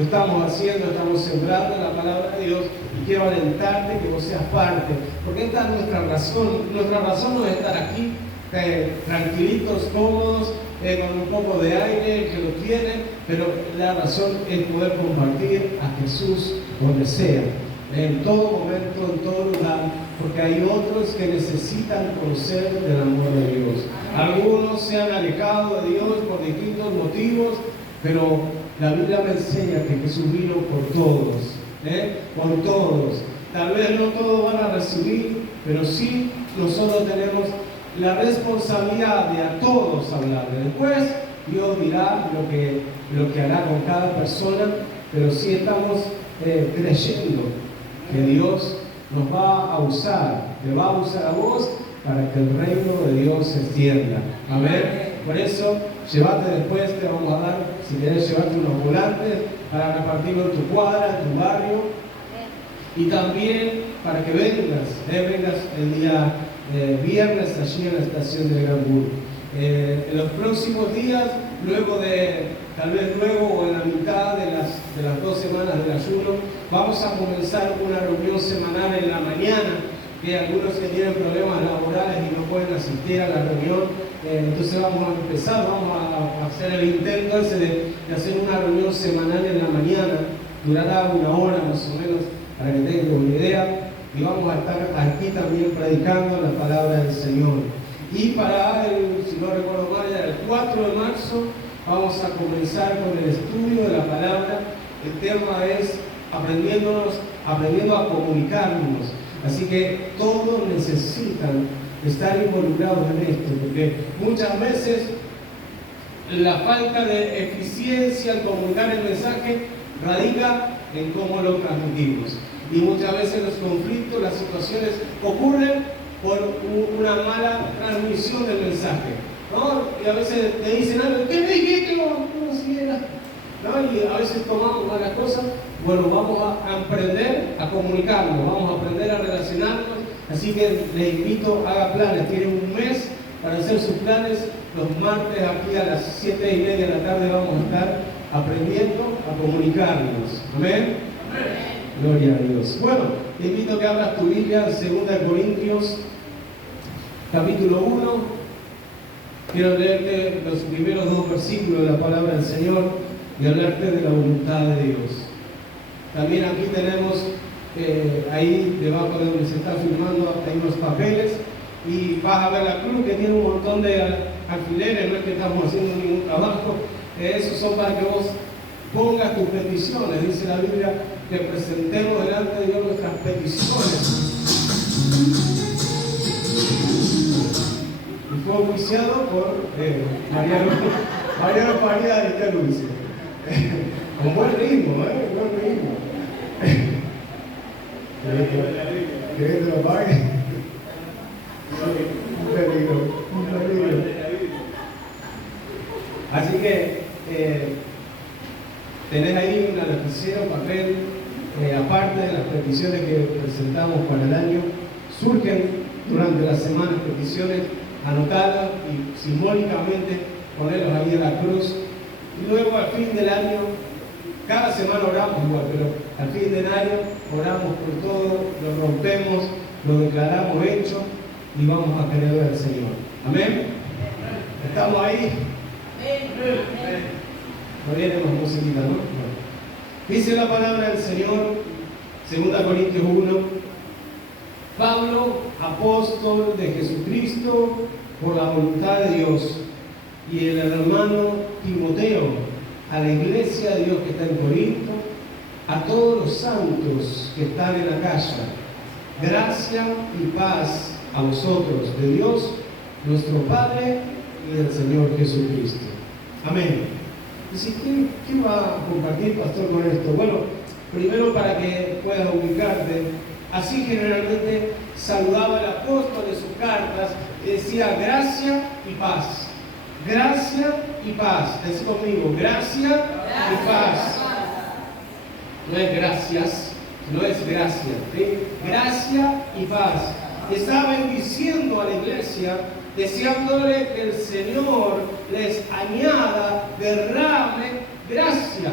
lo estamos haciendo, estamos sembrando la palabra de Dios y quiero alentarte que vos seas parte, porque esta es nuestra razón. Nuestra razón no es estar aquí tranquilitos, cómodos, con un poco de aire que lo tiene, pero la razón es poder compartir a Jesús donde sea, en todo momento, en todo lugar, porque hay otros que necesitan conocer del amor de Dios. Algunos se han alejado de Dios por distintos motivos, pero la Biblia me enseña que Jesús vino por todos, por todos. Tal vez no todos van a recibir, pero sí nosotros tenemos la responsabilidad de a todos hablarle. Después Dios dirá lo que hará con cada persona, pero sí estamos creyendo que Dios nos va a usar, te va a usar a vos para que el reino de Dios se extienda. Amén. Por eso, llévate después, te vamos a dar, si querés, llevarte unos volantes para repartirlo en tu cuadra, en tu barrio. Y también para que vengas el día viernes allí en la estación de Granburg. En los próximos días, tal vez luego o en la mitad de las 2 semanas del ayuno, vamos a comenzar una reunión semanal en la mañana, que algunos que tienen problemas laborales y no pueden asistir a la reunión, entonces vamos a hacer el intento ese de hacer una reunión semanal en la mañana, durará 1 hora más o menos, para que tengan una idea, y vamos a estar aquí también predicando la palabra del Señor. Y si no recuerdo mal, el 4 de marzo vamos a comenzar con el estudio de la palabra. El tema es aprendiendo a comunicarnos. Así que todos necesitan estar involucrados en esto, porque muchas veces la falta de eficiencia al comunicar el mensaje radica en cómo lo transmitimos. Y muchas veces los conflictos, las situaciones ocurren por una mala transmisión del mensaje, ¿no? Y a veces te dicen algo, ¿qué me dijiste? No, si era, ¿no? Y a veces tomamos malas cosas. Bueno, vamos a aprender a comunicarnos, vamos a aprender a relacionarnos. Así que les invito, haga planes. Tienen un mes para hacer sus planes. Los martes aquí a las 7:30 de la tarde vamos a estar aprendiendo a comunicarnos. Amén. Amén. Gloria a Dios. Bueno, te invito a que abras tu Biblia, 2 Corintios, capítulo 1. Quiero leerte los primeros 2 versículos de la palabra del Señor y hablarte de la voluntad de Dios. También aquí tenemos, ahí debajo de donde se está filmando, hay unos papeles y vas a ver la cruz que tiene un montón de alfileres, no es que estamos haciendo ningún trabajo, esos son para que vos pongas tus peticiones. Dice la Biblia que presentemos delante de Dios nuestras peticiones. Y fue oficiado por Mariano Faría de Teluce. Con buen ritmo, buen ritmo. ¿Querés que te lo pague? Un peligro. Así que tenés ahí una lapicero, papel, aparte de las peticiones que presentamos para el año, surgen durante las semanas peticiones, anotadas y simbólicamente ponerlos ahí en la cruz. Y luego al fin del año, cada semana oramos igual, pero al fin del año oramos por todo, lo rompemos, lo declaramos hecho y vamos a querer ver al Señor. Amén. ¿Estamos ahí? Amén. No viene más musiquita, ¿no? Bueno. Dice la palabra del Señor, 2 Corintios 1. Pablo, apóstol de Jesucristo, por la voluntad de Dios, y el hermano Timoteo, a la iglesia de Dios que está en Corinto, a todos los santos que están en Acaya, gracia y paz a vosotros, de Dios, nuestro Padre, y del Señor Jesucristo. Amén. Dice, ¿qué va a compartir, pastor, con esto? Bueno, primero para que puedas ubicarte, así generalmente saludaba el apóstol de sus cartas, y decía gracia y paz. Gracia y paz. Decí conmigo, gracia y paz. No es gracias, no es gracia. ¿Sí? Gracia y paz. Está bendiciendo a la iglesia, deseándole que el Señor les añada, derrame gracia.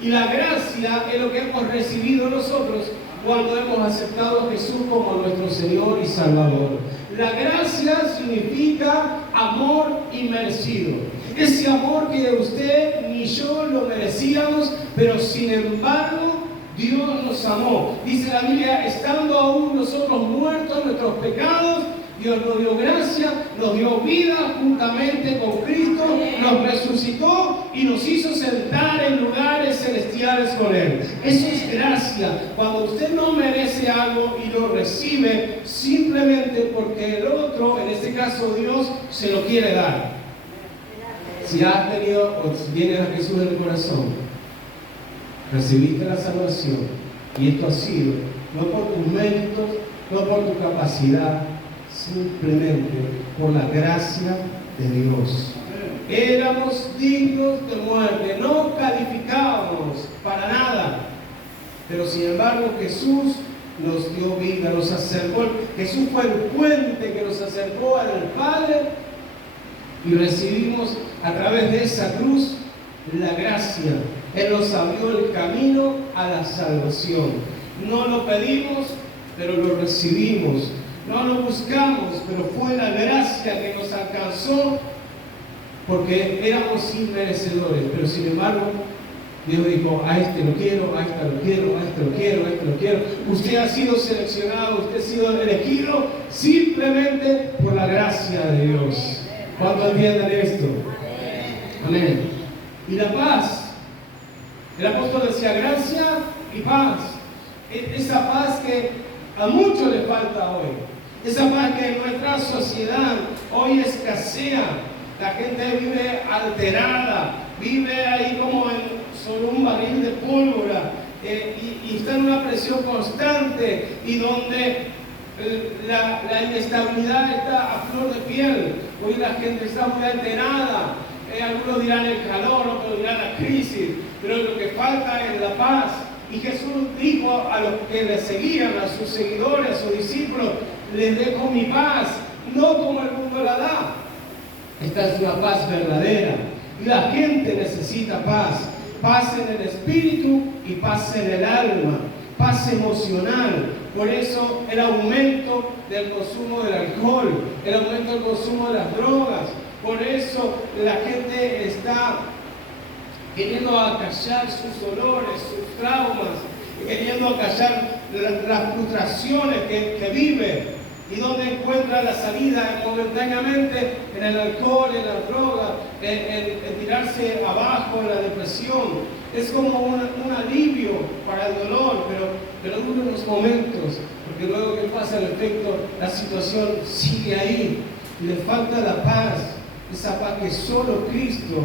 Y la gracia es lo que hemos recibido nosotros cuando hemos aceptado a Jesús como nuestro Señor y Salvador. La gracia significa amor inmerecido. Ese amor que usted ni yo lo merecíamos, pero sin embargo Dios nos amó. Dice la Biblia, estando aún nosotros muertos en nuestros pecados, Dios nos dio gracia, nos dio vida juntamente con Cristo, nos resucitó y nos hizo sentar en lugares celestiales con Él. Eso es gracia. Cuando usted no merece algo y lo recibe simplemente porque el otro, en este caso Dios, se lo quiere dar. Si has tenido o si tienes a Jesús en el corazón, recibiste la salvación y esto ha sido no por tus méritos, no por tu capacidad, simplemente por la gracia de Dios. Éramos dignos de muerte, no calificábamos para nada, pero sin embargo Jesús nos dio vida, nos acercó. Jesús fue el puente que nos acercó al Padre y recibimos a través de esa cruz la gracia. Él nos abrió el camino a la salvación. No lo pedimos, pero lo recibimos. No lo buscamos, pero fue la gracia que nos alcanzó porque éramos inmerecedores. Pero sin embargo, Dios dijo, a este lo quiero, a esta lo quiero, a este lo quiero, a este lo quiero. Usted ha sido seleccionado, usted ha sido elegido simplemente por la gracia de Dios. ¿Cuántos entienden esto? Amén. Y la paz. El apóstol decía gracia y paz. Esa paz que a muchos les falta hoy. Esa paz que en nuestra sociedad hoy escasea. La gente vive alterada, vive ahí como sobre un barril de pólvora y está en una presión constante y donde la inestabilidad está a flor de piel. Hoy la gente está muy alterada. Algunos dirán el calor, otros dirán la crisis, pero lo que falta es la paz. Y Jesús dijo a los que le seguían, a sus seguidores, a sus discípulos, les dejo mi paz, no como el mundo la da. Esta es una paz verdadera. Y la gente necesita paz. Paz en el espíritu y paz en el alma. Paz emocional. Por eso el aumento del consumo del alcohol, el aumento del consumo de las drogas. Por eso la gente está queriendo acallar sus dolores, sus traumas, queriendo acallar las frustraciones que vive. ¿Y dónde encuentra la salida momentáneamente? En el alcohol, en la droga, en tirarse abajo, en la depresión. Es como un alivio para el dolor, pero dura unos momentos, porque luego que pasa el efecto, la situación sigue ahí. Y le falta la paz, esa paz que solo Cristo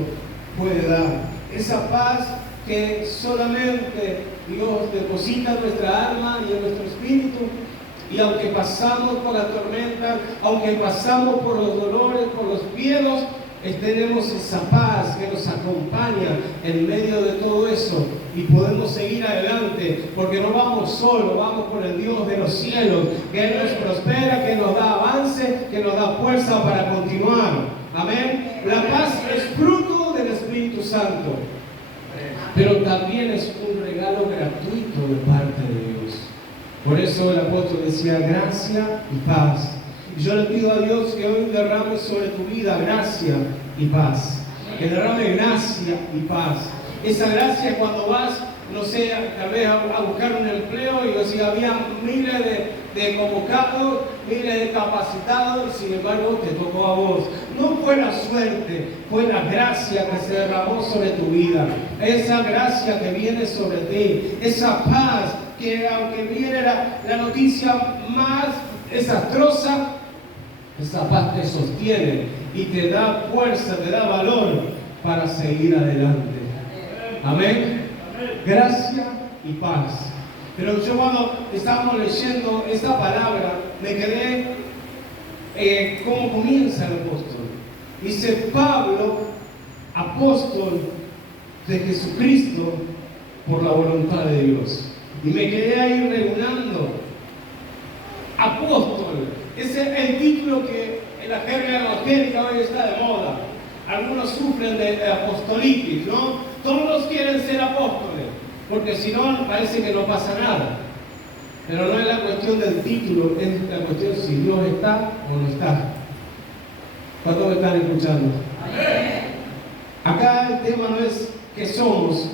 puede dar. Esa paz que solamente Dios deposita en nuestra alma y en nuestro espíritu. Y aunque pasamos por la tormenta, aunque pasamos por los dolores, por los miedos, tenemos esa paz que nos acompaña en medio de todo eso y podemos seguir adelante porque no vamos solos, vamos con el Dios de los cielos, que Él nos prospera, que nos da avance, que nos da fuerza para continuar. Amén. La paz es fruto del Espíritu Santo, pero también es un regalo gratuito de parte de Dios. Por eso el apóstol decía gracia y paz. Y yo le pido a Dios que hoy derrame sobre tu vida gracia y paz. Que derrame gracia y paz. Esa gracia cuando vas, no sé, tal vez a buscar un empleo y decía, había miles de convocados, miles de capacitados, sin embargo te tocó a vos. No fue la suerte, fue la gracia que se derramó sobre tu vida. Esa gracia que viene sobre ti, esa paz que aunque viene la noticia más desastrosa, esa paz te sostiene y te da fuerza, te da valor para seguir adelante. Amén. Gracia y paz. Pero yo cuando estábamos leyendo esta palabra, me quedé cómo comienza el apóstol. Dice Pablo, apóstol de Jesucristo por la voluntad de Dios. Y me quedé ahí regulando. Apóstol. Ese es el título que en la jerga evangélica hoy está de moda. Algunos sufren de apostolitis, ¿no? Todos quieren ser apóstoles. porque si no parece que no pasa nada. Pero no es la cuestión del título, es la cuestión si Dios está o no está. ¿Cuántos me están escuchando? Amén. Acá el tema no es qué somos,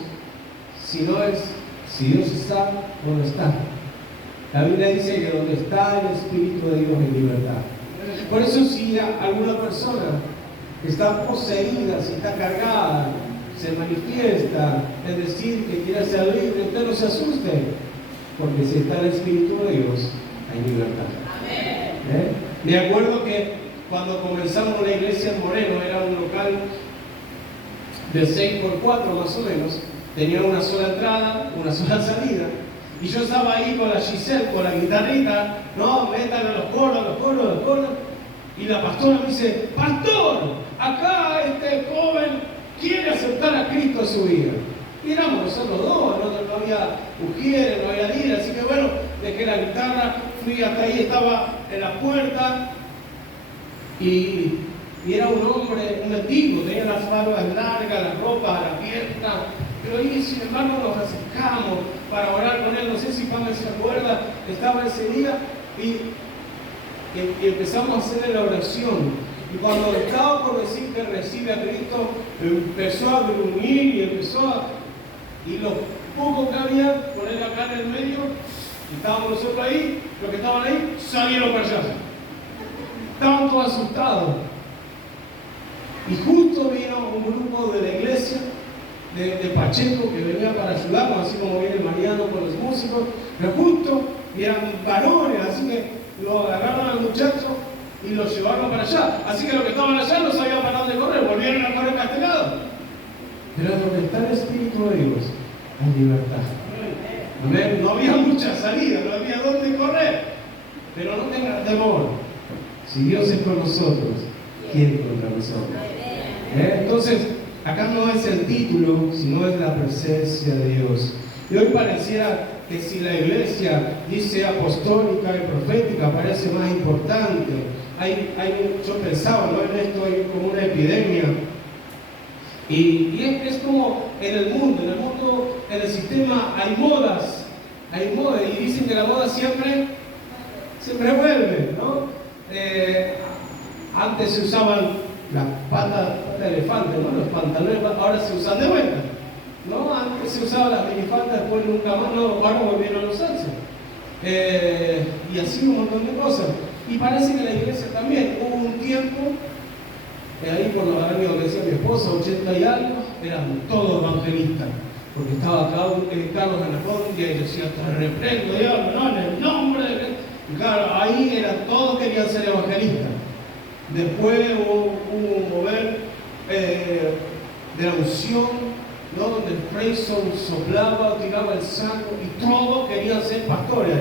sino es si Dios está o no está. La Biblia dice que donde está el Espíritu de Dios hay libertad. Por eso si alguna persona está poseída, si está cargada, se manifiesta, es decir, que quiere ser libre, usted no se asuste, porque si está el Espíritu de Dios, hay libertad. Amén. Me acuerdo que cuando comenzamos la iglesia en Moreno, era un local de 6x4 más o menos, tenía una sola entrada, una sola salida, y yo estaba ahí con la Giselle, con la guitarrita, no, metan a los coros, y la pastora me dice, pastor, acá este joven quiere aceptar a Cristo en su vida. Y éramos nosotros dos, no había mujeres, no había líderes, así que bueno, dejé la guitarra, fui hasta ahí, estaba en la puerta, y era un hombre, un antiguo, tenía las barbas largas, la ropa abierta, pero ahí sin embargo nos acercamos para orar con él. No sé si Pamela se acuerda, estaba ese día y empezamos a hacer la oración. Y cuando estaba por decir que recibe a Cristo, empezó a gruñir y lo poco que había, poner la cara en el medio, y estábamos nosotros ahí, los que estaban ahí, salieron para allá. Estaban todos asustados. Y justo vino un grupo de la iglesia, de Pacheco, que venía para ayudarnos, así como viene Mariano con los músicos, pero justo eran varones, así que lo agarraron al muchacho y lo llevaron para allá. Así que los que estaban allá no sabían para dónde correr, volvieron a correr para este lado. Pero donde está el Espíritu de Dios, hay libertad. Amén. No había mucha salida, no había dónde correr. Pero no tengan temor. Si Dios es con nosotros, ¿quién contra nosotros? Entonces, acá no es el título, sino es la presencia de Dios. Y hoy pareciera que si la iglesia dice apostólica y profética, parece más importante. Yo pensaba, ¿no?, en esto hay como una epidemia. Y es como en el mundo, en el sistema hay modas, y dicen que la moda siempre vuelve, ¿no? Antes se usaban las patas de elefante, ¿no?, los pantalones, ahora se usan de vuelta, ¿no? Antes se usaban las minifaldas, después nunca más, no, ahora volvieron a usarse. Y así un montón de cosas. Y parece que la iglesia también, hubo un tiempo, ahí por los años que decía mi esposa, 80 y algo, eran todos evangelistas, porque estaba Carlos Anacondia y decía, te reprendo, diablo, no, en el nombre de Dios. Y claro, ahí todos querían ser evangelistas. Después hubo un mover de la unción, ¿no?, donde el rey soplaba, tiraba el saco, y todos querían ser pastores.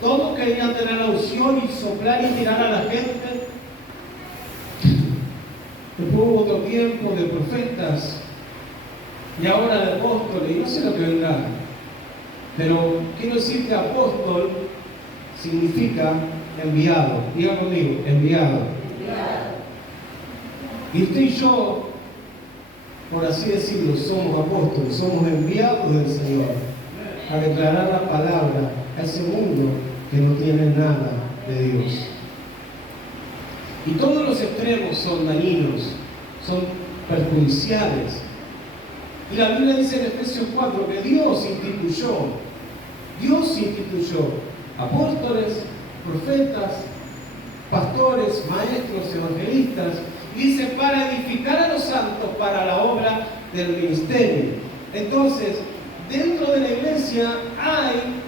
Todos querían tener la unción y soplar y tirar a la gente. Después hubo otro tiempo de profetas y ahora de apóstoles, y no sé lo que vendrá, pero quiero decir que apóstol significa enviado. Diga conmigo, enviado. Y usted y yo, por así decirlo, somos apóstoles, somos enviados del Señor a declarar la palabra a ese mundo que no tiene nada de Dios. Y todos los extremos son dañinos, son perjudiciales. Y la Biblia dice en Efesios 4 que Dios instituyó apóstoles, profetas, pastores, maestros, evangelistas, y dice para edificar a los santos para la obra del ministerio. Entonces, dentro de la iglesia hay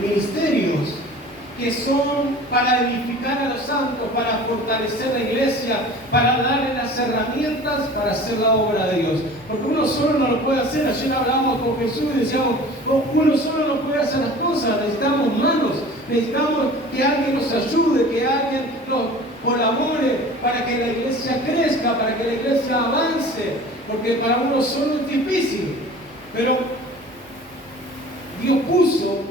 ministerios que son para edificar a los santos, para fortalecer la iglesia, para darle las herramientas para hacer la obra de Dios. Porque uno solo no lo puede hacer. Ayer hablábamos con Jesús y decíamos, uno solo no puede hacer las cosas, necesitamos manos, necesitamos que alguien nos ayude, que alguien nos colabore para que la iglesia crezca, para que la iglesia avance, porque para uno solo es difícil. Pero Dios puso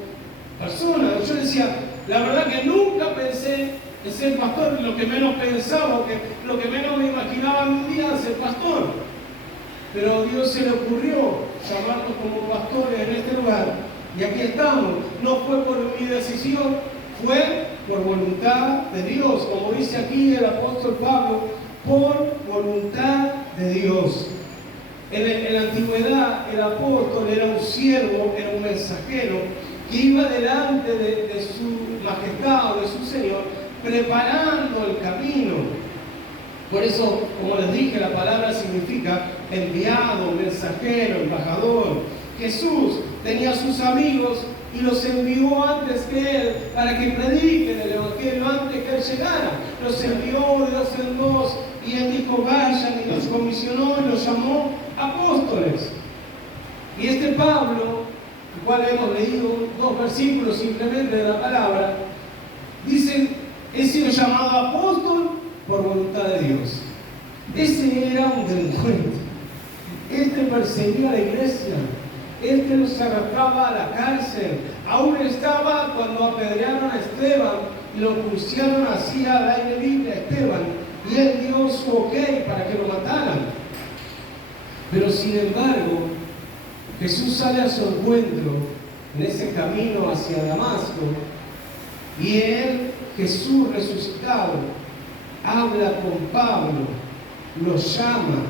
personas. Yo decía, la verdad que nunca pensé en ser pastor, lo que menos pensaba, lo que menos me imaginaba en un día ser pastor. Pero a Dios se le ocurrió llamarnos como pastores en este lugar. Y aquí estamos. No fue por mi decisión, fue por voluntad de Dios. Como dice aquí el apóstol Pablo, por voluntad de Dios. En la antigüedad el apóstol era un siervo, era un mensajero que iba delante de su majestad o de su Señor, preparando el camino. Por eso, como les dije, la palabra significa enviado, mensajero, embajador. Jesús tenía sus amigos y los envió antes que Él para que prediquen el Evangelio antes que Él llegara. Los envió de dos en dos y Él dijo vayan y los comisionó y los llamó apóstoles. Y este Pablo, el cual hemos leído 2 versículos simplemente de la palabra, dice, he sido llamado apóstol por voluntad de Dios. Ese era un delincuente. Este perseguía a la iglesia. Este los arrastraba a la cárcel. Aún estaba cuando apedrearon a Esteban y lo pusieron así al aire libre a Esteban. Y él dio su ok para que lo mataran. Pero sin embargo, Jesús sale a su encuentro en ese camino hacia Damasco. Y él, Jesús resucitado, habla con Pablo, lo llama.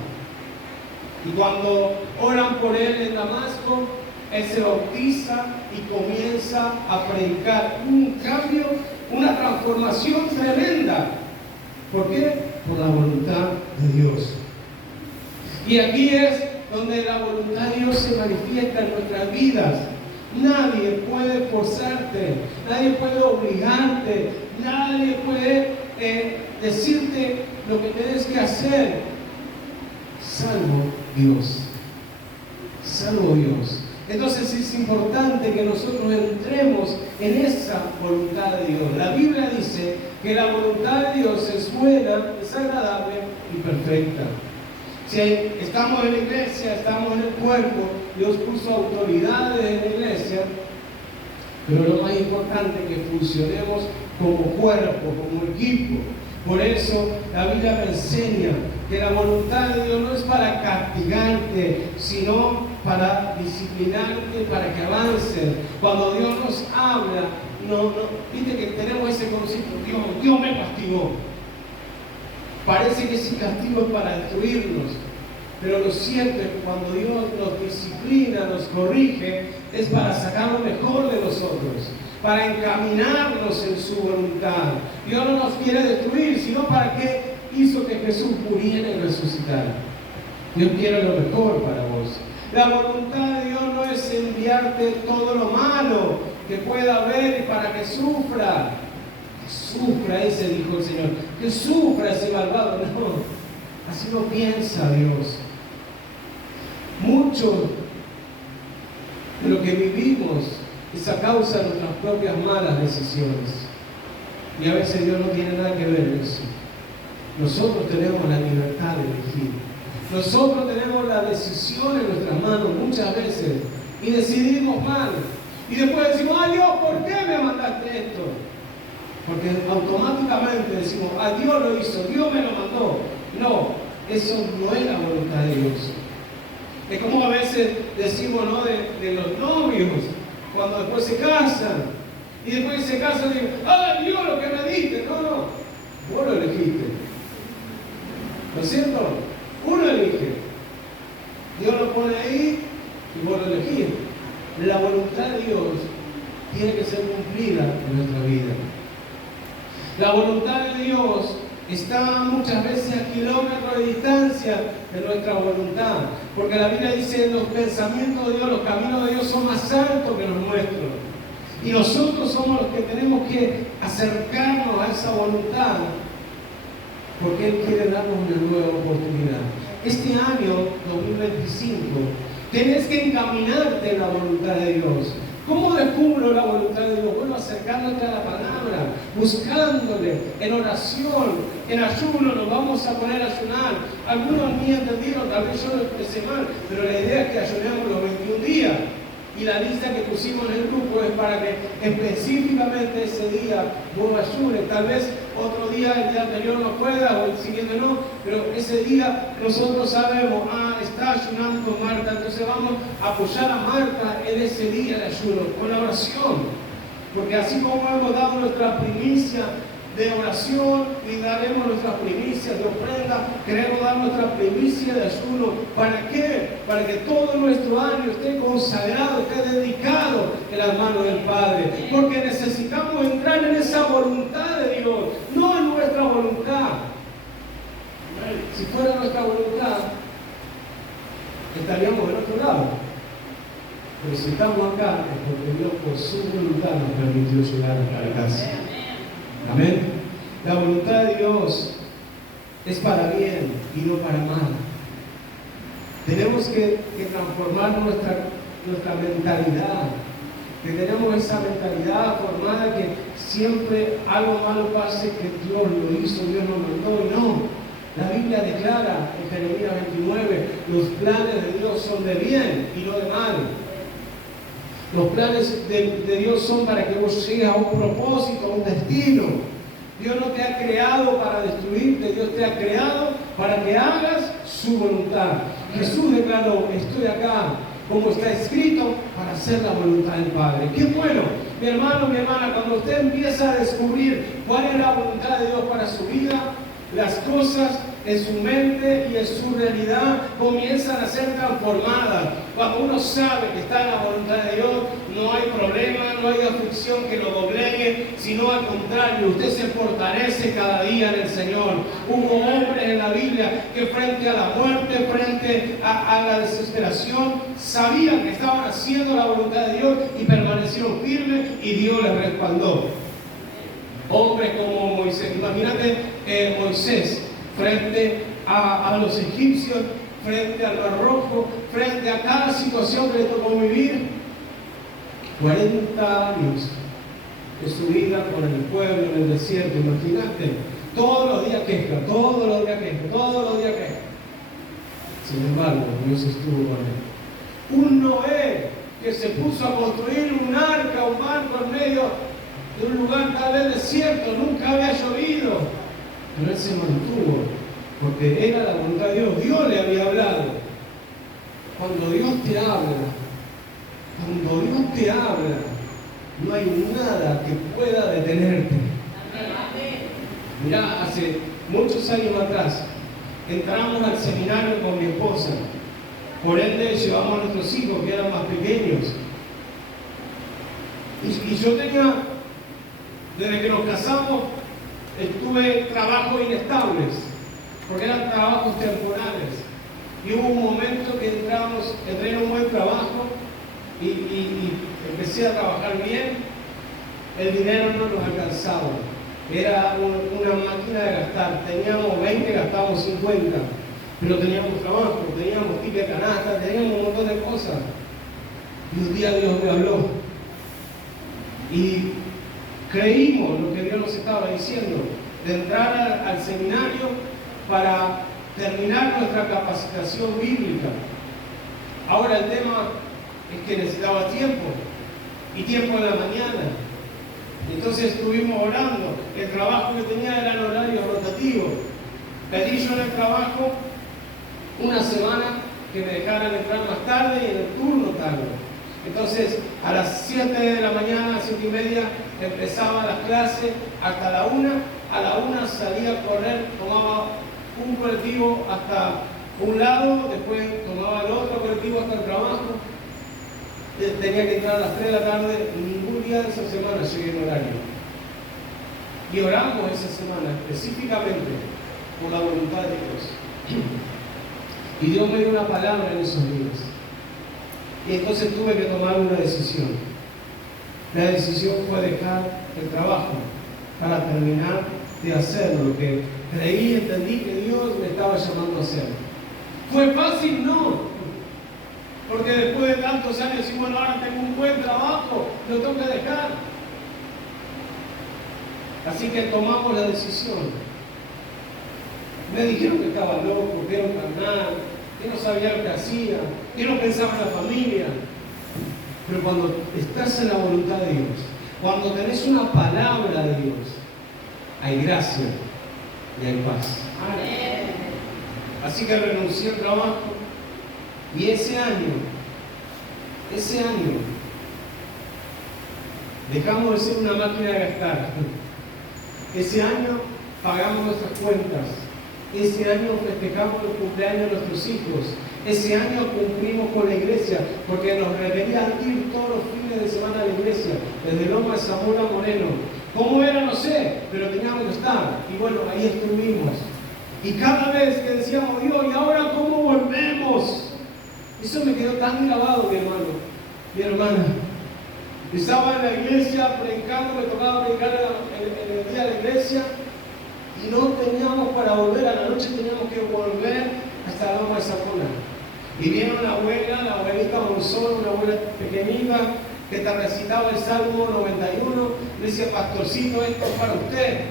Y cuando oran por él en Damasco, él se bautiza y comienza a predicar un cambio, una transformación tremenda. ¿Por qué? Por la voluntad de Dios. Y aquí es donde la voluntad de Dios se manifiesta en nuestras vidas. Nadie puede forzarte, nadie puede obligarte, nadie puede decirte lo que tienes que hacer, salvo Dios. Salvo Dios. Entonces es importante que nosotros entremos en esa voluntad de Dios. La Biblia dice que la voluntad de Dios es buena, es agradable y perfecta. Si estamos en la iglesia, estamos en el cuerpo, Dios puso autoridades en la iglesia, pero lo más importante es que funcionemos como cuerpo, como equipo. Por eso la Biblia me enseña que la voluntad de Dios no es para castigarte, sino para disciplinarte, para que avances. Cuando Dios nos habla, viste que tenemos ese concepto, Dios me castigó. Parece que ese castigo es para destruirnos, pero lo cierto es que cuando Dios nos disciplina, nos corrige, es para sacar lo mejor de nosotros, para encaminarnos en su voluntad. Dios no nos quiere destruir, sino para que hizo que Jesús muriera y resucitara. Dios quiere lo mejor para vos. La voluntad de Dios no es enviarte todo lo malo que pueda haber y para que sufra. Sufra ese, dijo el Señor, que sufra ese malvado. No, así no piensa Dios. Mucho de lo que vivimos es a causa de nuestras propias malas decisiones. Y a veces Dios no tiene nada que ver en eso. Nosotros tenemos la libertad de elegir. Nosotros tenemos la decisión en nuestras manos muchas veces y decidimos mal. Y después decimos, ay Dios, ¿por qué me mandaste esto? Porque automáticamente decimos, Dios lo hizo, Dios me lo mandó. No, eso no es la voluntad de Dios. Es como a veces decimos, ¿no?, de los novios, cuando después se casan. Y después se casan y dicen, ¡ay Dios, lo que me diste! No, vos lo elegiste. ¿No es cierto? Uno elige. Dios lo pone ahí y vos lo elegís. La voluntad de Dios tiene que ser cumplida en nuestra vida. La voluntad de Dios está muchas veces a kilómetros de distancia de nuestra voluntad, porque la Biblia dice, los pensamientos de Dios, los caminos de Dios son más altos que los nuestros, y nosotros somos los que tenemos que acercarnos a esa voluntad, porque Él quiere darnos una nueva oportunidad. Este año 2025 tienes que encaminarte en la voluntad de Dios. ¿Cómo descubro la voluntad de Dios? Bueno, acercándote a la palabra, buscándole, en oración, en ayuno. Nos vamos a poner a ayunar. Algunos ni entendieron, tal vez yo lo expresé mal, pero la idea es que ayunemos los 21 días. Y la lista que pusimos en el grupo es para que específicamente ese día vos ayunes. Tal vez otro día, el día anterior no pueda, o el siguiente no, pero ese día nosotros sabemos, está ayunando Marta, entonces vamos a apoyar a Marta en ese día de ayuno, con la oración. Porque así como hemos dado nuestra primicia de oración y daremos nuestras primicias de ofrenda, queremos dar nuestra primicia de ayuno. ¿Para qué? Para que todo nuestro año esté consagrado, esté dedicado en las manos del Padre. Porque necesitamos entrar en esa voluntad de Dios, no en nuestra voluntad. Si fuera nuestra voluntad, estaríamos del otro lado. Pero si estamos acá es porque Dios por su voluntad nos permitió llegar a la casa. Amén. La voluntad de Dios es para bien y no para mal. Tenemos que transformar nuestra mentalidad. Que tenemos esa mentalidad formada que siempre algo malo pase, que Dios lo hizo, Dios lo mandó, y no. La Biblia declara en Jeremías 29, los planes de Dios son de bien y no de mal. Los planes de Dios son para que vos llegues a un propósito, a un destino. Dios no te ha creado para destruirte, Dios te ha creado para que hagas su voluntad. Jesús declaró, estoy acá, como está escrito, para hacer la voluntad del Padre. ¡Qué bueno! Mi hermano, mi hermana, cuando usted empieza a descubrir cuál es la voluntad de Dios para su vida, las cosas en su mente y en su realidad comienzan a ser transformadas. Cuando uno sabe que está en la voluntad de Dios, no hay problema, no hay aflicción que lo doblegue, sino al contrario, usted se fortalece cada día en el Señor. Hubo hombres en la Biblia que frente a la muerte, frente a la desesperación, sabían que estaban haciendo la voluntad de Dios y permanecieron firmes, y Dios les respaldó. Hombres como Moisés, imagínate Moisés frente a los egipcios, frente al Mar Rojo, frente a cada situación que le tocó vivir. 40 años de su vida con el pueblo en el desierto, imagínate, todos los días queja, todos los días queja, todos los días queja. Sin embargo, Dios estuvo con él. Un Noé que se puso a construir un arca, un barco en medio de un lugar tal vez desierto, nunca había llovido, pero él se mantuvo, porque era la voluntad de Dios. Dios le había hablado. Cuando Dios te habla, no hay nada que pueda detenerte. Mirá, hace muchos años atrás, entramos al seminario con mi esposa. Por ende, llevamos a nuestros hijos que eran más pequeños. Y yo tenía, desde que nos casamos, tuve trabajos inestables, porque eran trabajos temporales. Y hubo un momento que entré en un buen trabajo y empecé a trabajar bien. El dinero no nos alcanzaba. Era una máquina de gastar. Teníamos 20, gastábamos 50. Pero teníamos trabajo, teníamos ticket de canasta, teníamos un montón de cosas. Y un día Dios me habló. Y creímos lo que Dios nos estaba diciendo, de entrar al seminario para terminar nuestra capacitación bíblica. Ahora el tema es que necesitaba tiempo, y tiempo en la mañana. Entonces estuvimos orando. El trabajo que tenía era en horario rotativo. Pedí yo en el trabajo una semana que me dejaran entrar más tarde y en el turno tarde. Entonces a las 7 de la mañana, 7:30, empezaban las clases hasta la 1. A la 1 salía a correr, tomaba un colectivo hasta un lado, después tomaba el otro colectivo hasta el trabajo. Tenía que entrar a las 3 de la tarde. Ningún día de esa semana llegué en horario. Y oramos esa semana específicamente por la voluntad de Dios. Y Dios me dio una palabra en esos días. Y entonces tuve que tomar una decisión. La decisión fue dejar el trabajo para terminar de hacer lo que creí y entendí que Dios me estaba llamando a hacer. ¿Fue fácil? No. Porque después de tantos años, y bueno, ahora tengo un buen trabajo, lo tengo que dejar. Así que tomamos la decisión. Me dijeron que estaba loco, que era un carnal, que no sabía lo que hacía, que no pensaba en la familia. Pero cuando estás en la voluntad de Dios, cuando tenés una palabra de Dios, hay gracia y hay paz. Así que renuncié al trabajo y ese año, dejamos de ser una máquina de gastar. Ese año pagamos nuestras cuentas. Ese año festejamos el cumpleaños de nuestros hijos. Ese año cumplimos con la iglesia, porque nos requerían ir todos los fines de semana a la iglesia, desde Loma de Zamora a Moreno. ¿Cómo era? No sé, pero teníamos que estar. Y bueno, ahí estuvimos. Y cada vez que decíamos, Dios, ¿y ahora cómo volvemos? Eso me quedó tan grabado, mi hermano, mi hermana. Estaba en la iglesia predicando, me tocaba predicar en el día de la iglesia, y no teníamos para volver, a la noche teníamos que volver hasta la Loma de Zamora. Y vieron la abuelita Monzón, una abuela pequeñita, que te recitaba el Salmo 91, le decía, pastorcito, esto es para usted.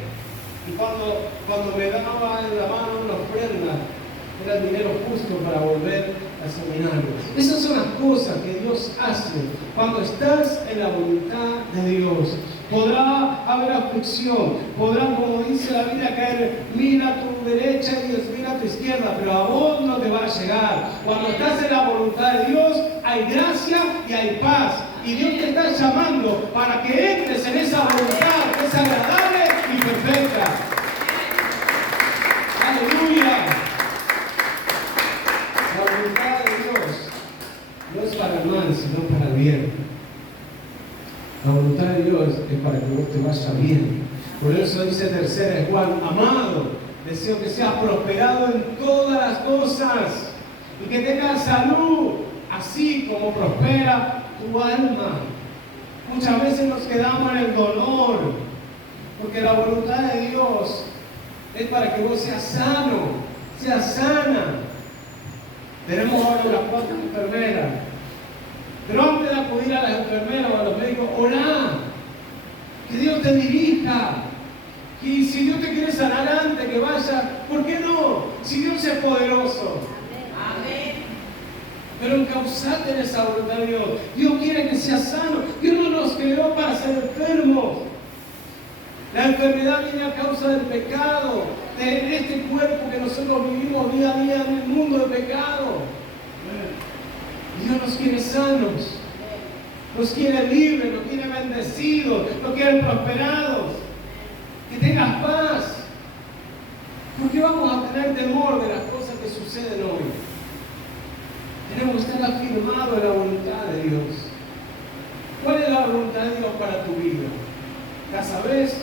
Y cuando me daba en la mano una ofrenda, era el dinero justo para volver al seminario. Esas son las cosas que Dios hace cuando estás en la voluntad de Dios. Podrá haber aflicción, podrá, como dice la Biblia, caer mil a tu derecha y 10.000 a tu izquierda, pero a vos no te va a llegar. Cuando estás en la voluntad de Dios, hay gracia y hay paz. Y Dios te está llamando para que entres en esa voluntad que es agradable y perfecta. ¡Aleluya! La voluntad de Dios no es para el mal, sino para el bien. La voluntad de Dios es para que vos te vaya bien. Por eso dice 3 Juan, amado, deseo que seas prosperado en todas las cosas y que tengas salud, así como prospera tu alma. Muchas veces nos quedamos en el dolor, porque la voluntad de Dios es para que vos seas sano, seas sana. Tenemos ahora unas 4 enfermeras. Pero antes de acudir a las enfermeras o a los médicos, orá, que Dios te dirija. Y si Dios te quiere sanar antes que vaya, ¿por qué no? Si Dios es poderoso. Amén. Pero encauzate en esa voluntad de Dios. Dios quiere que seas sano. Dios no nos creó para ser enfermos. La enfermedad viene a causa del pecado, de este cuerpo que nosotros vivimos día a día en el mundo de pecado. Dios nos quiere sanos, nos quiere libres, nos quiere bendecidos, nos quiere prosperados, que tengas paz. ¿Por qué vamos a tener temor de las cosas que suceden hoy? Tenemos que estar afirmados en la voluntad de Dios. ¿Cuál es la voluntad de Dios para tu vida? ¿La sabes?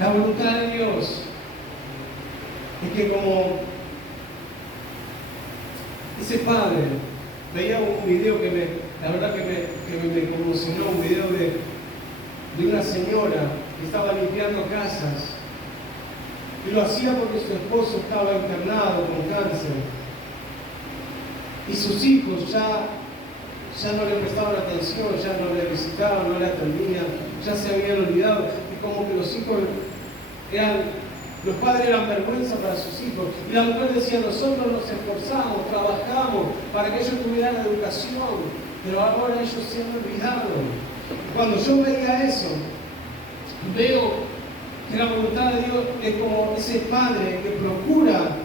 La voluntad de Dios es que como ese padre, veía un video que la verdad que me conmocionó, un video de una señora que estaba limpiando casas y lo hacía porque su esposo estaba internado con cáncer y sus hijos ya no le prestaban atención, ya no le visitaban, no le atendían, ya se habían olvidado, y como que los hijos los padres eran vergüenza para sus hijos. Y la mujer decía, nosotros nos esforzamos, trabajamos para que ellos tuvieran educación, pero ahora ellos se han olvidado. Cuando yo veía eso, veo que la voluntad de Dios es como ese padre que procura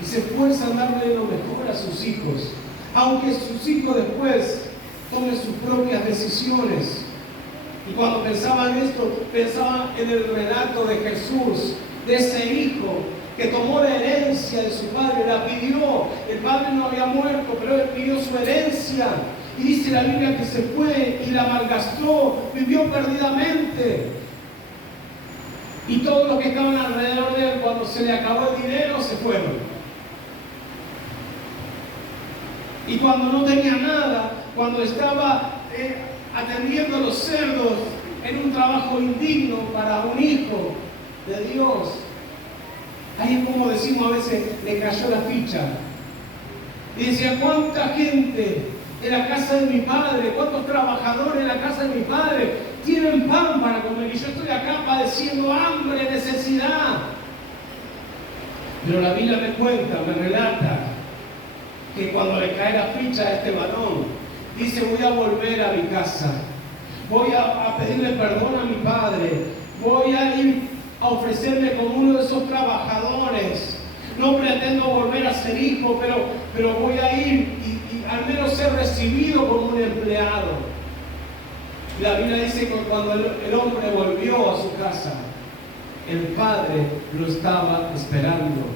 y se esfuerza en darle lo mejor a sus hijos, aunque sus hijos después tomen sus propias decisiones. Y cuando pensaba en esto, pensaba en el relato de Jesús, de ese hijo que tomó la herencia de su padre, la pidió. El padre no había muerto, pero él pidió su herencia. Y dice la Biblia que se fue y la malgastó, vivió perdidamente. Y todos los que estaban alrededor de él, cuando se le acabó el dinero, se fueron. Y cuando no tenía nada, cuando estaba atendiendo a los cerdos en un trabajo indigno para un hijo de Dios, ahí es como decimos a veces, le cayó la ficha. Y decía, ¿cuánta gente en la casa de mi padre, cuántos trabajadores en la casa de mi padre tienen pan para comer? Y yo estoy acá padeciendo hambre, necesidad. Pero la Biblia me cuenta, me relata, que cuando le cae la ficha a este varón, dice, voy a volver a mi casa, voy a pedirle perdón a mi padre, voy a ir a ofrecerme como uno de esos trabajadores. No pretendo volver a ser hijo, pero voy a ir y al menos ser recibido como un empleado. La Biblia dice que cuando el hombre volvió a su casa, el padre lo estaba esperando.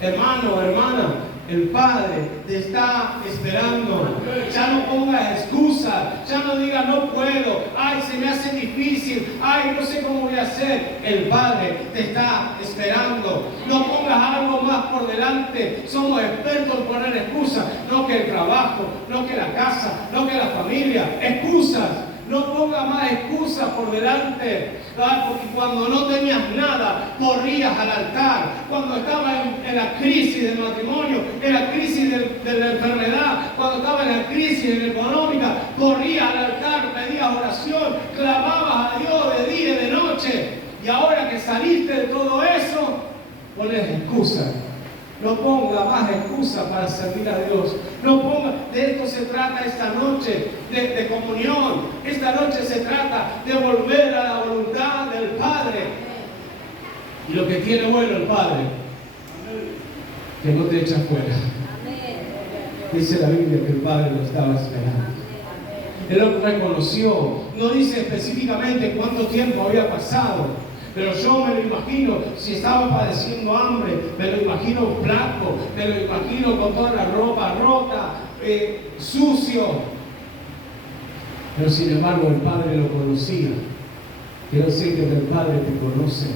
Hermano, hermana, el Padre te está esperando. Ya no pongas excusas, ya no digas no puedo, ay, se me hace difícil, ay, no sé cómo voy a hacer. El Padre te está esperando. No pongas algo más por delante. Somos expertos en poner excusas, no que el trabajo, no que la casa, no que la familia, excusas. No ponga más excusas por delante, porque cuando no tenías nada, corrías al altar. Cuando estabas en la crisis del matrimonio, en la crisis de la enfermedad, cuando estabas en la crisis económica, corrías al altar, pedías oración, clamabas a Dios de día y de noche. Y ahora que saliste de todo eso, pones excusas. No ponga más excusas para servir a Dios. No ponga, de esto se trata esta noche, de comunión. Esta noche se trata de volver a la voluntad del Padre. Y lo que tiene bueno el Padre, que no te echa fuera. Dice la Biblia que el Padre lo estaba esperando. Él lo reconoció. No dice específicamente cuánto tiempo había pasado. Pero yo me lo imagino, si estaba padeciendo hambre, me lo imagino flaco, me lo imagino con toda la ropa rota, sucio. Pero sin embargo el Padre lo conocía. Quiero decir que el Padre te conoce.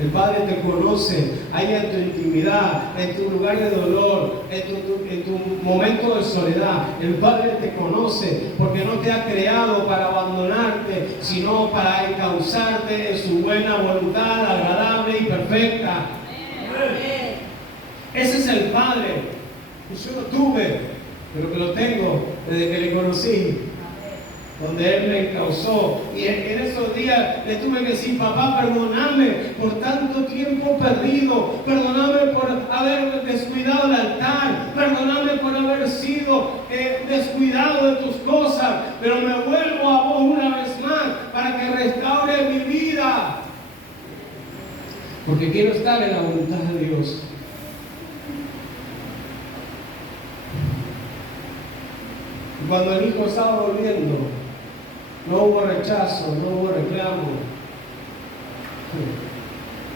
El Padre te conoce ahí en tu intimidad, en tu lugar de dolor, en tu momento de soledad. El Padre te conoce porque no te ha creado para abandonarte, sino para encauzarte en su buena voluntad, agradable y perfecta. Amén. Ese es el Padre que yo no tuve, pero que lo tengo desde que le conocí. Donde Él me encauzó, y en esos días le tuve que decir: papá, perdóname por tanto tiempo perdido, perdóname por haber descuidado el altar, perdóname por haber sido descuidado de tus cosas, pero me vuelvo a vos una vez más para que restaure mi vida, porque quiero estar en la voluntad de Dios. Y cuando el hijo estaba volviendo, no hubo rechazo, no hubo reclamo.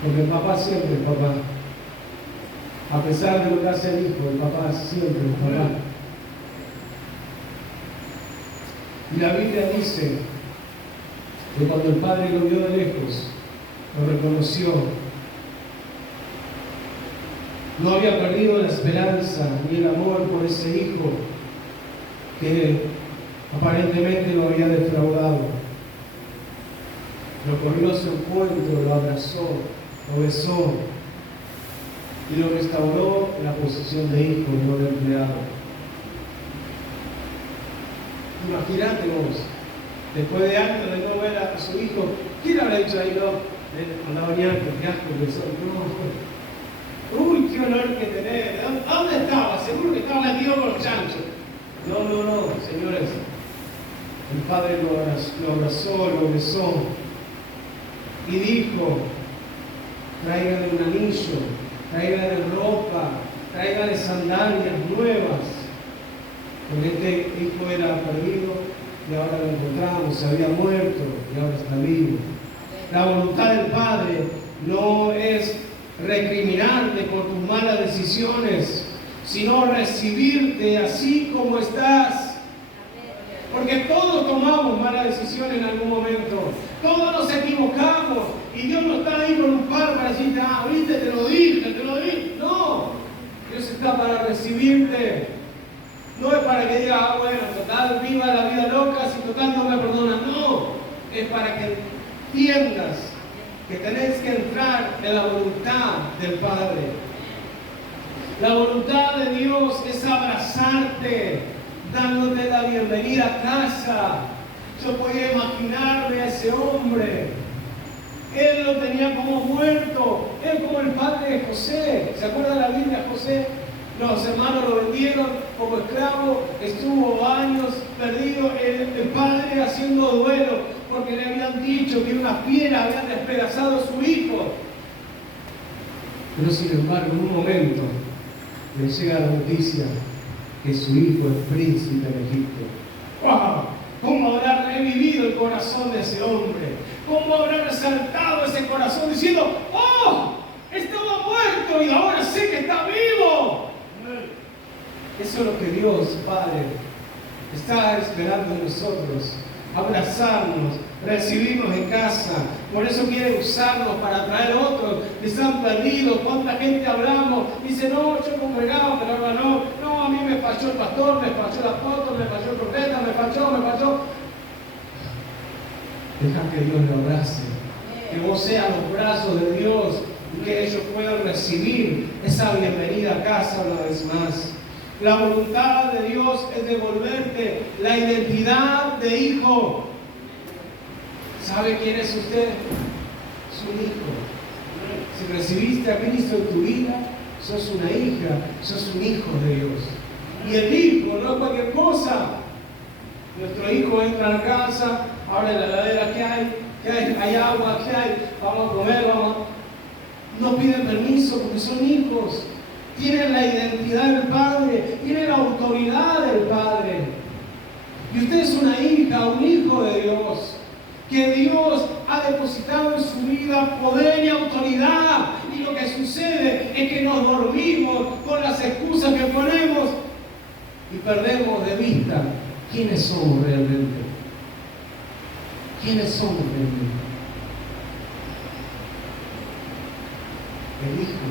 Porque el papá siempre es papá. A pesar de lo que hace el hijo, el papá siempre es papá. Y la Biblia dice que cuando el padre lo vio de lejos, lo reconoció. No había perdido la esperanza ni el amor por ese hijo que aparentemente lo había defraudado. Lo corrió a su encuentro, lo abrazó, lo besó y lo restauró en la posición de hijo y no de empleado. Imagínate vos, después de años de no ver a su hijo, ¿quién habrá dicho ahí? No, andaba bien, qué asco que son. No. Uy, qué olor que tenés. ¿A dónde estaba? Seguro que estaba metido con los chanchos. No, señores. El Padre lo abrazó, lo besó y dijo: tráigale un anillo, tráigale ropa, tráigale sandalias nuevas. Porque este hijo era perdido y ahora lo encontramos, se había muerto y ahora está vivo. La voluntad del Padre no es recriminarte por tus malas decisiones, sino recibirte así como estás. Porque todos tomamos malas decisiones en algún momento. Todos nos equivocamos. Y Dios no está ahí con un par para decirte: ah, viste, te lo dije. No. Dios está para recibirte. No es para que digas: ah, bueno, total, viva la vida loca, si total no me perdona. No. Es para que entiendas que tenés que entrar en la voluntad del Padre. La voluntad de Dios es abrazarte, dándote la bienvenida a casa. Yo podía imaginarme a ese hombre. Él lo tenía como muerto. Él como el padre de José. ¿Se acuerda la Biblia? José, los hermanos lo vendieron como esclavo, estuvo años perdido. El padre haciendo duelo porque le habían dicho que unas fieras habían despedazado a su hijo. Pero sin embargo, en un momento le llega la noticia que su hijo es príncipe en Egipto. ¡Wow! ¿Cómo habrá revivido el corazón de ese hombre? ¿Cómo habrá resaltado ese corazón diciendo: ¡oh! Estaba muerto y ahora sé que está vivo! Eso es lo que Dios, Padre, está esperando de nosotros. Abrazarnos, recibirnos en casa. Por eso quiere usarnos para traer otros que están perdidos. ¿Cuánta gente hablamos? Dice: no, yo congregaba, pero ahora no. No, a mí me falló el pastor, me falló el apóstol, me falló el profeta, me falló. Deja que Dios lo abrace. Que vos seas los brazos de Dios y que ellos puedan recibir esa bienvenida a casa una vez más. La voluntad de Dios es devolverte la identidad de hijo. ¿Sabe quién es usted? Es un hijo. Si recibiste a Cristo en tu vida, sos una hija, sos un hijo de Dios. Y el hijo no es cualquier cosa. Nuestro hijo entra a la casa, abre la heladera, ¿qué hay? Hay agua, ¿qué hay? Vamos a comer, vamos. No piden permiso porque son hijos. Tienen la identidad del Padre, tienen la autoridad del Padre. Y usted es una hija, un hijo de Dios, que Dios ha depositado en su vida poder y autoridad. Y lo que sucede es que nos dormimos con las excusas que ponemos y perdemos de vista quiénes somos realmente. ¿Quiénes somos realmente? El hijo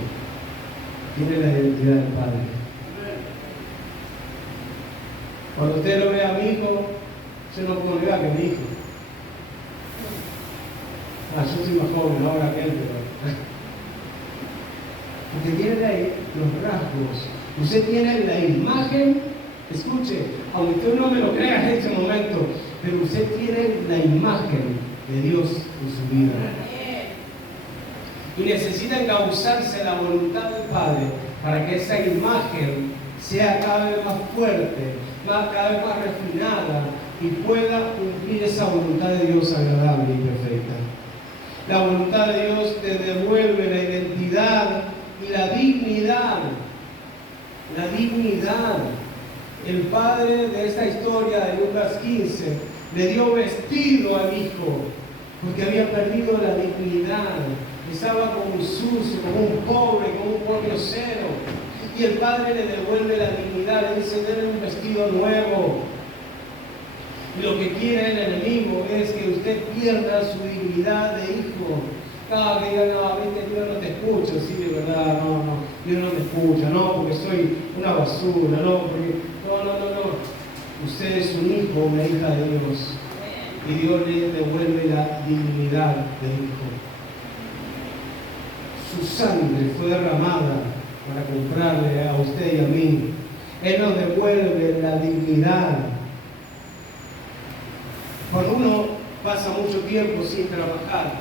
tiene la identidad del Padre. Cuando usted lo ve a mi hijo, yo no puedo negar que es mi hijo. Yo soy más joven ahora que él, pero... Porque tiene los rasgos. Usted tiene la imagen, escuche, aunque usted no me lo crea en este momento, pero usted tiene la imagen de Dios en su vida. Y necesita encauzarse la voluntad del Padre para que esa imagen sea cada vez más fuerte, cada vez más refinada y pueda cumplir esa voluntad de Dios agradable y perfecta. La voluntad de Dios te devuelve la identidad y la dignidad. La dignidad. El padre de esta historia de Lucas 15 le dio vestido al hijo porque había perdido la dignidad. Estaba como un sucio, como un pobre, como un pordiosero. Y el padre le devuelve la dignidad, le dice: denle un vestido nuevo. Y lo que quiere el enemigo es que usted pierda su dignidad de hijo. Cada vez diga: no, viste, Dios no te escucha. Sí, de verdad, no, Dios no me escucha, no, porque soy una basura, no, porque, no. Usted es un hijo, una hija de Dios. Y Dios le devuelve la dignidad de hijo. Su sangre fue derramada para comprarle a usted y a mí. Él nos devuelve la dignidad. Cuando uno pasa mucho tiempo sin trabajar,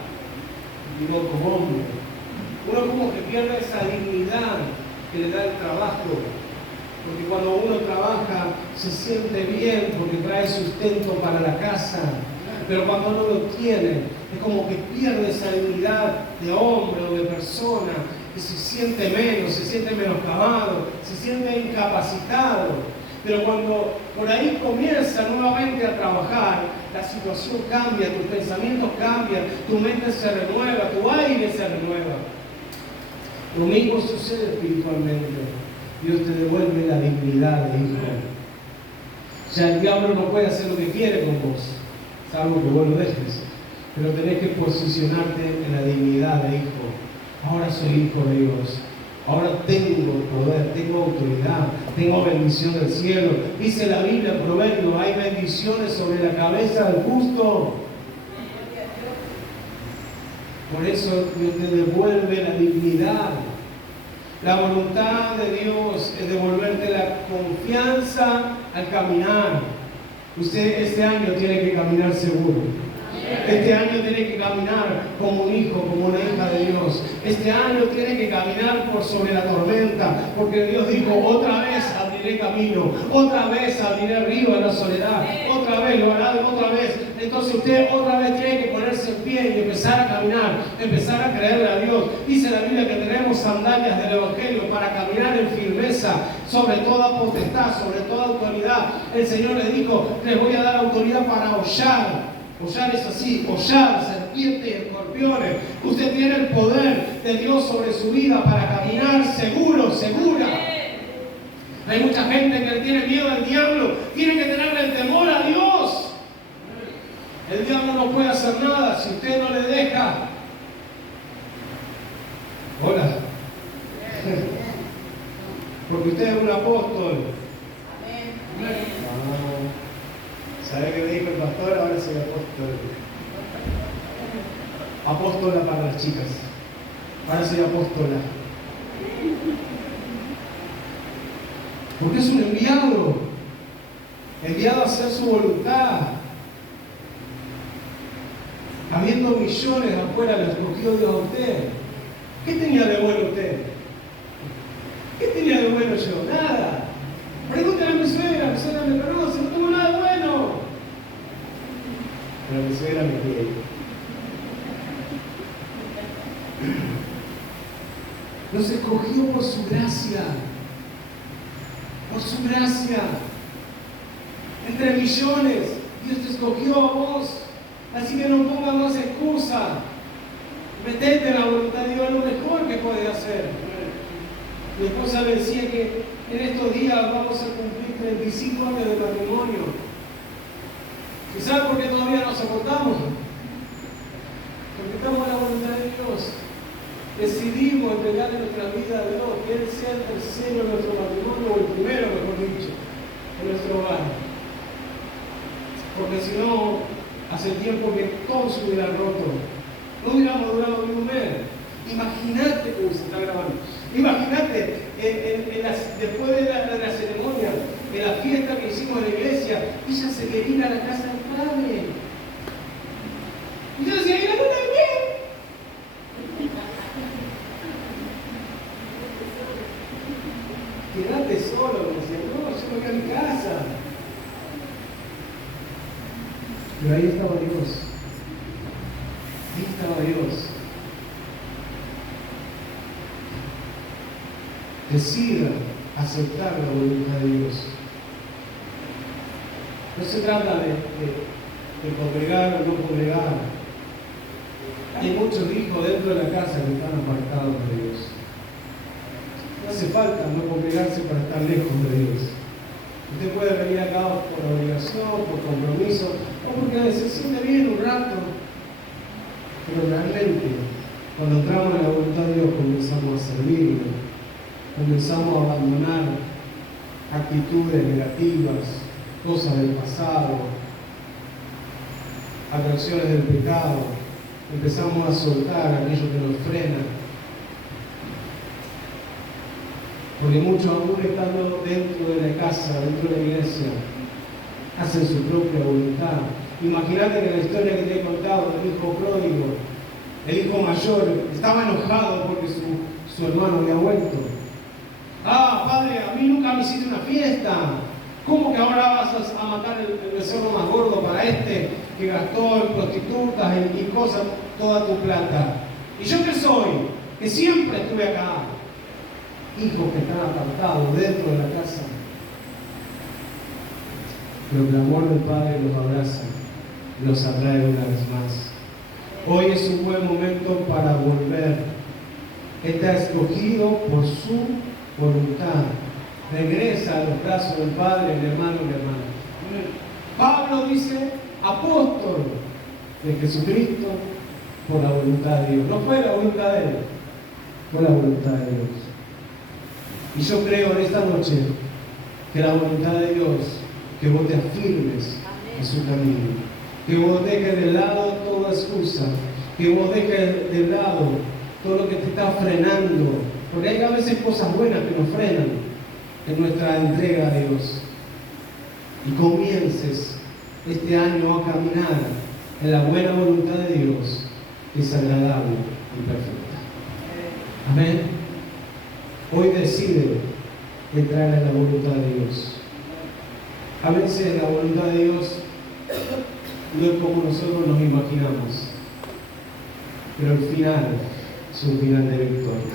digo como hombre, uno como que pierde esa dignidad que le da el trabajo. Porque cuando uno trabaja se siente bien porque trae sustento para la casa. Pero cuando no lo tiene, es como que pierde esa dignidad de hombre o de persona, y se siente menoscabado, se siente incapacitado. Pero cuando por ahí comienza nuevamente a trabajar, la situación cambia, tus pensamientos cambian, tu mente se renueva, tu aire se renueva. Lo mismo sucede espiritualmente. Dios te devuelve la dignidad de hijo. O sea, el diablo no puede hacer lo que quiere con vos, salvo que vos lo dejes. Pero tenés que posicionarte en la dignidad de hijo. Ahora soy hijo de Dios. Ahora tengo poder, tengo autoridad, tengo bendición del cielo. Dice la Biblia, Proverbios, hay bendiciones sobre la cabeza del justo. Por eso Dios te devuelve la dignidad. La voluntad de Dios es devolverte la confianza al caminar. Usted este año tiene que caminar seguro. Este año tiene que caminar como un hijo, como una hija de Dios. Este año tiene que caminar por sobre la tormenta, porque Dios dijo: otra vez abriré camino, otra vez abriré río en la soledad, otra vez lo hará, otra vez entonces usted otra vez tiene que ponerse en pie y empezar a caminar, empezar a creerle a Dios. Dice la Biblia que tenemos sandalias del Evangelio para caminar en firmeza sobre toda potestad, sobre toda autoridad. El Señor le dijo, les voy a dar autoridad para hollar. Hollar es así, hollar, serpientes y escorpiones. Usted tiene el poder de Dios sobre su vida para caminar seguro, segura. Hay mucha gente que le tiene miedo al diablo. Tiene que tenerle el temor a Dios. El diablo no puede hacer nada si usted no le deja. Hola. Porque usted es un apóstol. ¿Sabe qué me dijo el pastor? Ahora soy apóstol. Apóstola para las chicas. Ahora soy apóstola. Porque es un enviado. Enviado a hacer su voluntad. Habiendo millones afuera, le escogió Dios a usted. ¿Qué tenía de bueno usted? ¿Qué tenía de bueno yo? Nada. Pregúntale a mi suegra me conoce, no tengo nada bueno. Pero mi suegra me quiere. Nos escogió por su gracia. Por su gracia. Entre millones, Dios te escogió a vos. Así que no pongas más excusa. Metete en la voluntad de Dios, lo mejor que puedes hacer. Mi esposa me decía que en estos días vamos a cumplir 35 años de matrimonio. ¿Y sabes por qué todavía nos soportamos? Porque estamos en la voluntad de Dios. Decidimos entregarle nuestra vida a Dios, que Él sea el tercero de nuestro matrimonio, o el primero, mejor dicho, en nuestro hogar. Porque si no, hace tiempo que todos se hubieran roto. No hubiéramos durado ni un mes. Imagínate cómo se está grabando. Imagínate, después de la ceremonia, de la fiesta que hicimos en la iglesia, ella se quería ir a la casa del padre. Y yo decía, ¿y la luna de qué? Quédate solo, me decía, no, yo me voy a mi casa. Pero ahí estaba Dios. Ahí estaba Dios. Decida aceptar la voluntad de Dios. No se trata de congregar o no congregar. Hay muchos hijos dentro de la casa que están apartados de Dios. No hace falta no congregarse para estar lejos de Dios. Usted puede venir acá por obligación, por compromiso, o porque se siente bien un rato. Pero realmente, cuando entramos en la voluntad de Dios, comenzamos a servirle. Comenzamos a abandonar actitudes negativas, cosas del pasado, atracciones del pecado. Empezamos a soltar aquello que nos frena. Porque muchos, aún estando dentro de la casa, dentro de la iglesia, hacen su propia voluntad. Imagínate que la historia que te he contado del hijo pródigo, el hijo mayor, estaba enojado porque su hermano había vuelto. Ah, padre, a mí nunca me hiciste una fiesta. ¿Cómo que ahora vas a matar el becerro más gordo para este que gastó en prostitutas y cosas toda tu plata? ¿Y yo qué soy? Que siempre estuve acá. Hijos que están apartados dentro de la casa. Pero el amor del Padre los abraza, los atrae una vez más. Hoy es un buen momento para volver. Está escogido por su voluntad. Regresa a los brazos del Padre, mi hermano y mi hermana. Pablo dice, apóstol de Jesucristo por la voluntad de Dios. No fue la voluntad de Él, fue la voluntad de Dios. Y yo creo en esta noche que la voluntad de Dios, que vos te afirmes en su camino, que vos dejes de lado toda excusa, que vos dejes de lado todo lo que te está frenando, porque hay a veces cosas buenas que nos frenan en nuestra entrega a Dios, y comiences este año a caminar en la buena voluntad de Dios, que es agradable y perfecta. Amén. Hoy decide entrar en la voluntad de Dios. A veces la voluntad de Dios no es como nosotros nos imaginamos, pero el final es un final de victoria.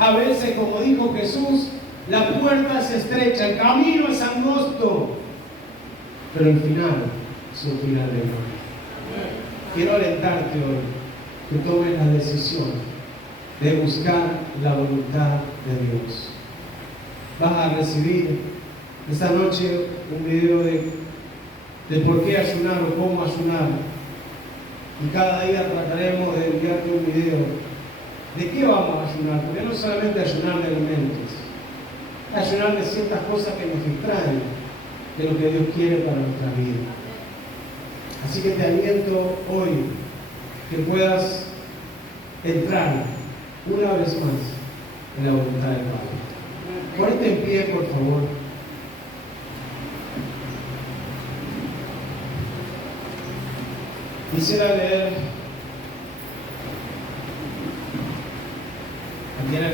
A veces, como dijo Jesús, la puerta es estrecha, el camino es angosto, pero el final es un final de gloria. Quiero alentarte hoy que tomes la decisión de buscar la voluntad de Dios. Vas a recibir esta noche un video de por qué ayunar o cómo ayunar. Y cada día trataremos de enviarte un video de qué vamos a ayunar, porque no solamente ayunar de alimentos, ayunar de ciertas cosas que nos distraen de lo que Dios quiere para nuestra vida. Así que te aliento hoy que puedas entrar una vez más en la voluntad del Padre. Ponte en pie, por favor. Quisiera leer